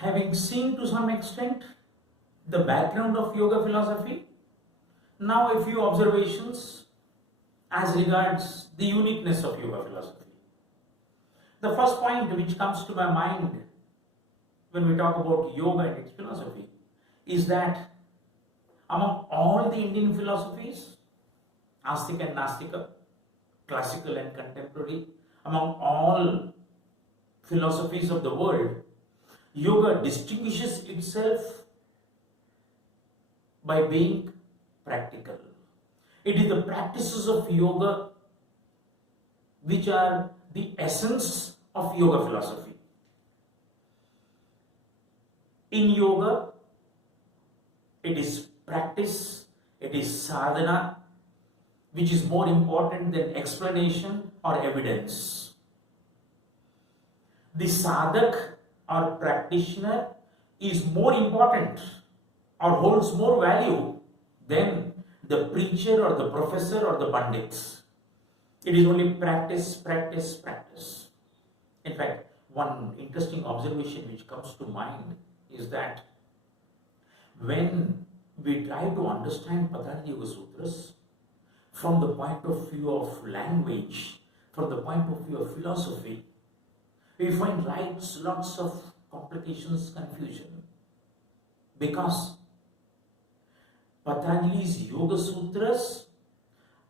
Having seen to some extent the background of yoga philosophy, now a few observations as regards the uniqueness of yoga philosophy. The first point which comes to my mind when we talk about yoga and its philosophy is that among all the Indian philosophies, Astika and Nastika, classical and contemporary, among all philosophies of the world, yoga distinguishes itself by being practical. It is the practices of yoga which are the essence of yoga philosophy. In yoga, it is practice, it is sadhana, which is more important than explanation or evidence. The sadhak or practitioner is more important or holds more value than the preacher or the professor or the pandits. It is only practice, practice, practice. In fact, one interesting observation which comes to mind is that when we try to understand Patanjali Yoga Sutras from the point of view of language, from the point of view of philosophy, we find lots of complications, confusion. Because Patanjali's Yoga Sutras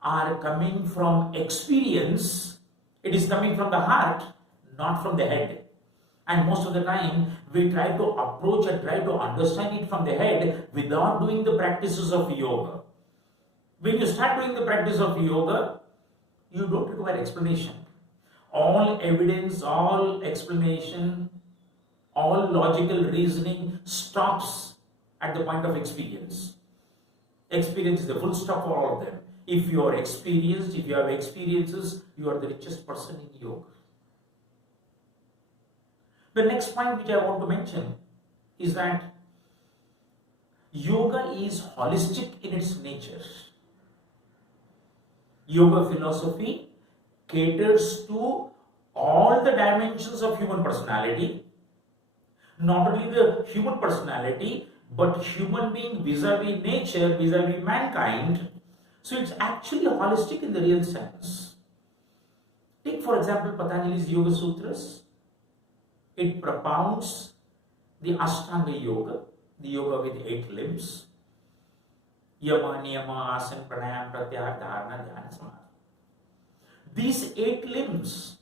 are coming from experience, it is coming from the heart, not from the head. And most of the time, we try to approach and try to understand it from the head without doing the practices of yoga. When you start doing the practice of yoga, you don't require explanation. All evidence, all explanation, all logical reasoning stops at the point of experience. Experience is the full stop for all of them. If you are experienced, if you have experiences, you are the richest person in yoga. The next point which I want to mention is that yoga is holistic in its nature. Yoga philosophy caters to all the dimensions of human personality, not only the human personality, but human being vis-a-vis nature, vis-a-vis mankind. So it's actually holistic in the real sense. Take for example Patanjali's Yoga Sutras. It propounds the Ashtanga Yoga, the yoga with 8 limbs. Yama, Niyama, Asana, Pranayama, Pratyahara, Dharana, Dhyana, Samadhi. These 8 limbs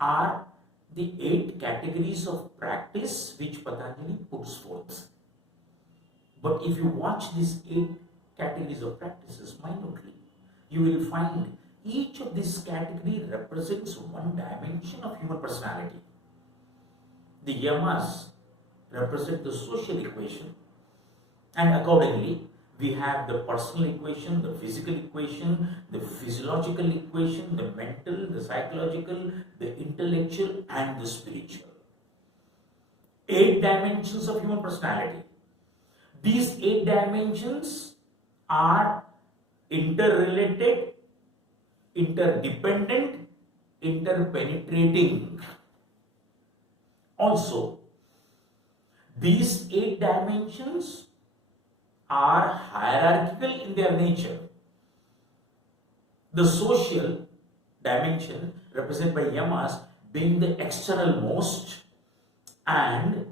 are the 8 categories of practice which Patanjali puts forth. But if you watch these 8 categories of practices minutely, you will find each of these categories represents one dimension of human personality. The yamas represent the social equation, and accordingly, we have the personal equation, the physical equation, the physiological equation, the mental, the psychological, the intellectual, and the spiritual. 8 dimensions of human personality. These 8 dimensions are interrelated, interdependent, interpenetrating. Also, these 8 dimensions are hierarchical in their nature. The social dimension represented by yamas being the external most, and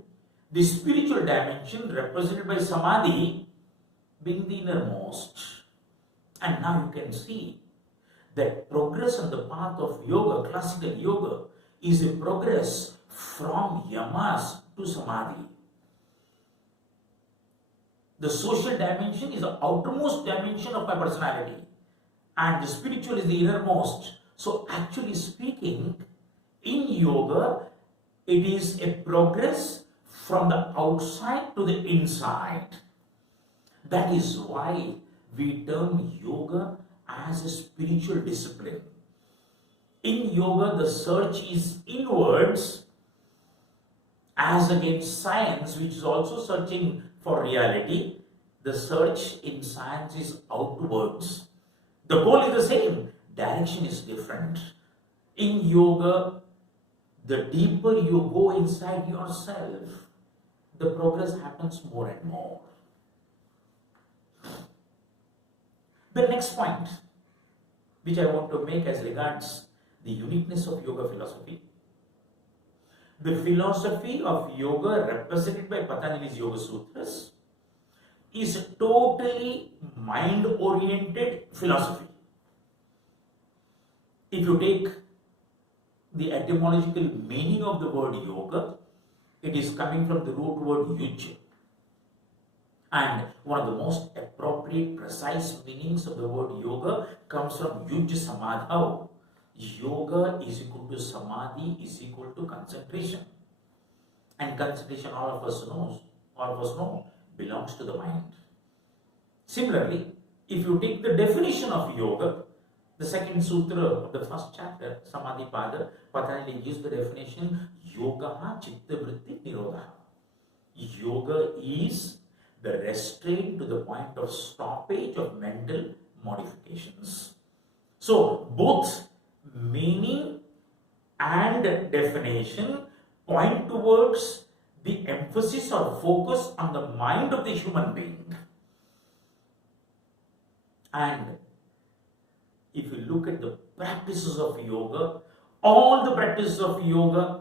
the spiritual dimension represented by samadhi being the innermost. And now you can see that progress on the path of yoga, classical yoga, is a progress from yamas to samadhi. The social dimension is the outermost dimension of my personality, and the spiritual is the innermost. So actually speaking, in yoga, it is a progress from the outside to the inside. That is why we term yoga as a spiritual discipline. In yoga, the search is inwards, as against science, which is also searching for reality. The search in science is outwards. The goal is the same, direction is different. In yoga, the deeper you go inside yourself, the progress happens more and more. The next point which I want to make as regards the uniqueness of yoga philosophy. The philosophy of yoga represented by Patanjali's Yoga Sutras is totally mind-oriented philosophy. If you take the etymological meaning of the word yoga, it is coming from the root word yuj. And one of the most appropriate, precise meanings of the word yoga comes from yuj samadhau. Yoga is equal to samadhi is equal to concentration. And concentration, all of us know, belongs to the mind. Similarly, if you take the definition of yoga, the second sutra of the first chapter, Samadhi Pada, Patanjali gives the definition, Yoga Chitta Vritti Nirodha. Yoga is the restraint to the point of stoppage of mental modifications. So, both meaning and definition point towards the emphasis or focus on the mind of the human being. And if you look at the practices of yoga, all the practices of yoga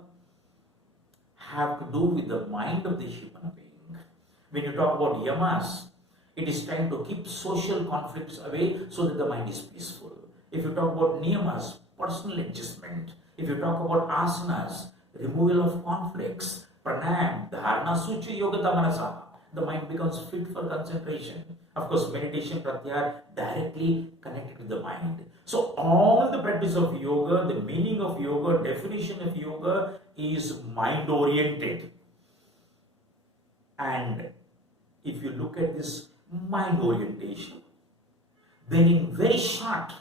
have to do with the mind of the human being. When you talk about yamas, it is trying to keep social conflicts away so that the mind is peaceful. If you talk about niyamas, personal adjustment. If you talk about asanas, removal of conflicts, pranayam, dharana, suchi, yogata manasa, the mind becomes fit for concentration. Of course, meditation, pratyahara, directly connected to the mind. So all the practice of yoga, the meaning of yoga, definition of yoga is mind-oriented. And if you look at this mind orientation, then in very short,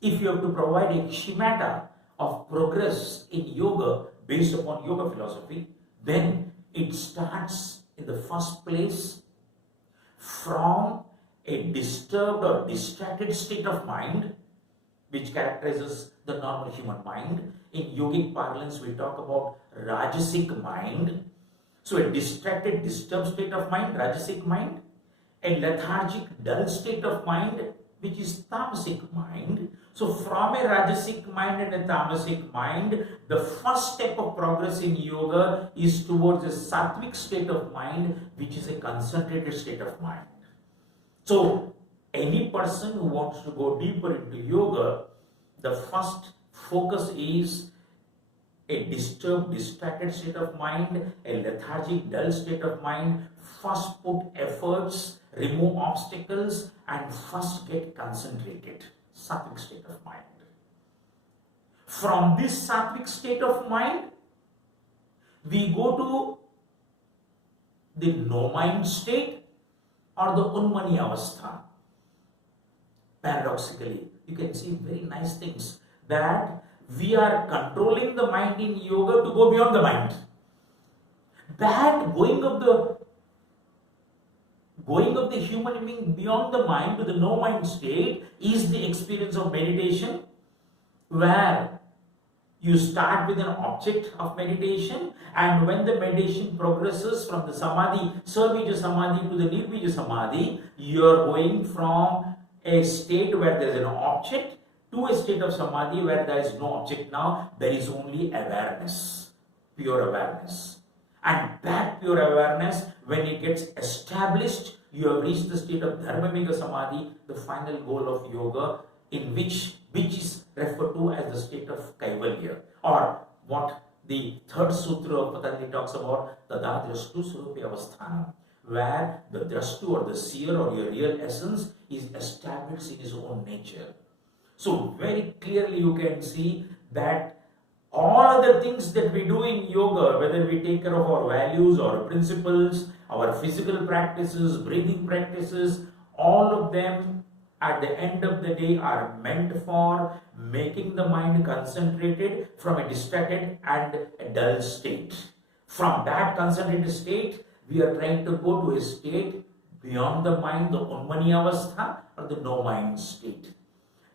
if you have to provide a schemata of progress in yoga based upon yoga philosophy, then it starts in the first place from a disturbed or distracted state of mind, which characterizes the normal human mind. In yogic parlance, we talk about rajasic mind. So a distracted, disturbed state of mind, rajasic mind, a lethargic, dull state of mind, which is tamasic mind. So from a rajasic mind and a tamasic mind, the first step of progress in yoga is towards a sattvic state of mind, which is a concentrated state of mind. So any person who wants to go deeper into yoga, the first focus is a disturbed, distracted state of mind, a lethargic, dull state of mind. First put efforts, remove obstacles, and first get concentrated. Sattvic state of mind. From this sattvic state of mind, we go to the no-mind state or the unmani avastha. Paradoxically, you can see very nice things that we are controlling the mind in yoga to go beyond the mind. That going of the human being beyond the mind to the no mind state is the experience of meditation, where you start with an object of meditation, and when the meditation progresses from the samadhi, sarvija samadhi to the nirvija samadhi, you are going from a state where there is an object to a state of samadhi where there is no object now, there is only awareness, pure awareness. And that pure awareness, when it gets established, you have reached the state of dharmamika samadhi, the final goal of yoga, in which is referred to as the state of Kaivalya, or what the third sutra of Patanjali talks about, tada drashtu surupi avasthanam, where the drashtu or the seer or your real essence is established in his own nature. So very clearly you can see that all other things that we do in yoga, whether we take care of our values, our principles, our physical practices, breathing practices, all of them at the end of the day are meant for making the mind concentrated from a distracted and a dull state. From that concentrated state, we are trying to go to a state beyond the mind, the unmani avastha or the no mind state.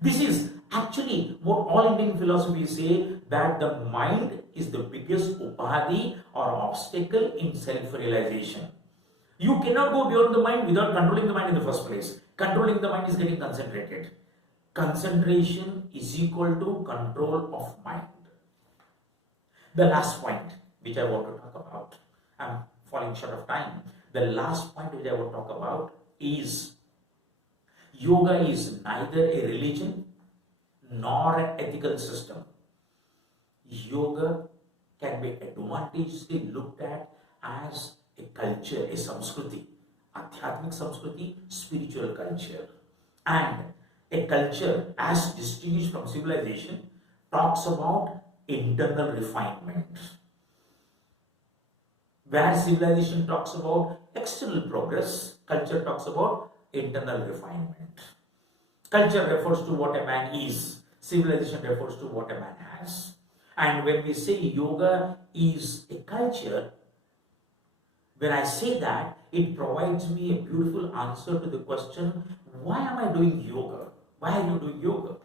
This is actually what all Indian philosophies say, that the mind is the biggest upadhi or obstacle in self-realization. You cannot go beyond the mind without controlling the mind in the first place. Controlling the mind is getting concentrated. Concentration is equal to control of mind. The last point which I want to talk about, I'm falling short of time. The last point which I want to talk about is yoga is neither a religion nor an ethical system. Yoga can be advantageously looked at as a culture, a samskriti, adhyatmic samskriti, spiritual culture. And a culture as distinguished from civilization talks about internal refinement. Where civilization talks about external progress, culture talks about internal refinement. Culture refers to what a man is, civilization refers to what a man has. And when we say yoga is a culture, when I say that, it provides me a beautiful answer to the question, why am I doing yoga? Why are you doing yoga?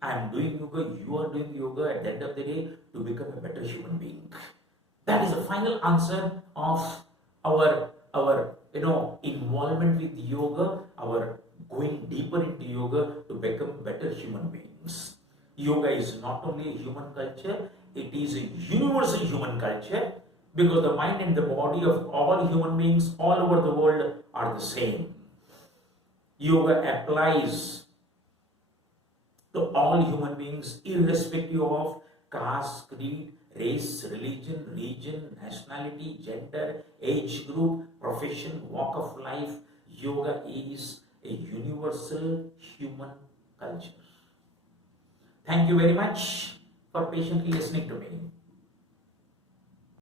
I am doing yoga, you are doing yoga at the end of the day to become a better human being. That is the final answer of our involvement with yoga, our going deeper into yoga to become better human beings. Yoga is not only a human culture, it is a universal human culture, because the mind and the body of all human beings all over the world are the same. Yoga applies to all human beings irrespective of caste, creed, race, religion, region, nationality, gender, age group, profession, walk of life. Yoga is a universal human culture. Thank you very much for patiently listening to me.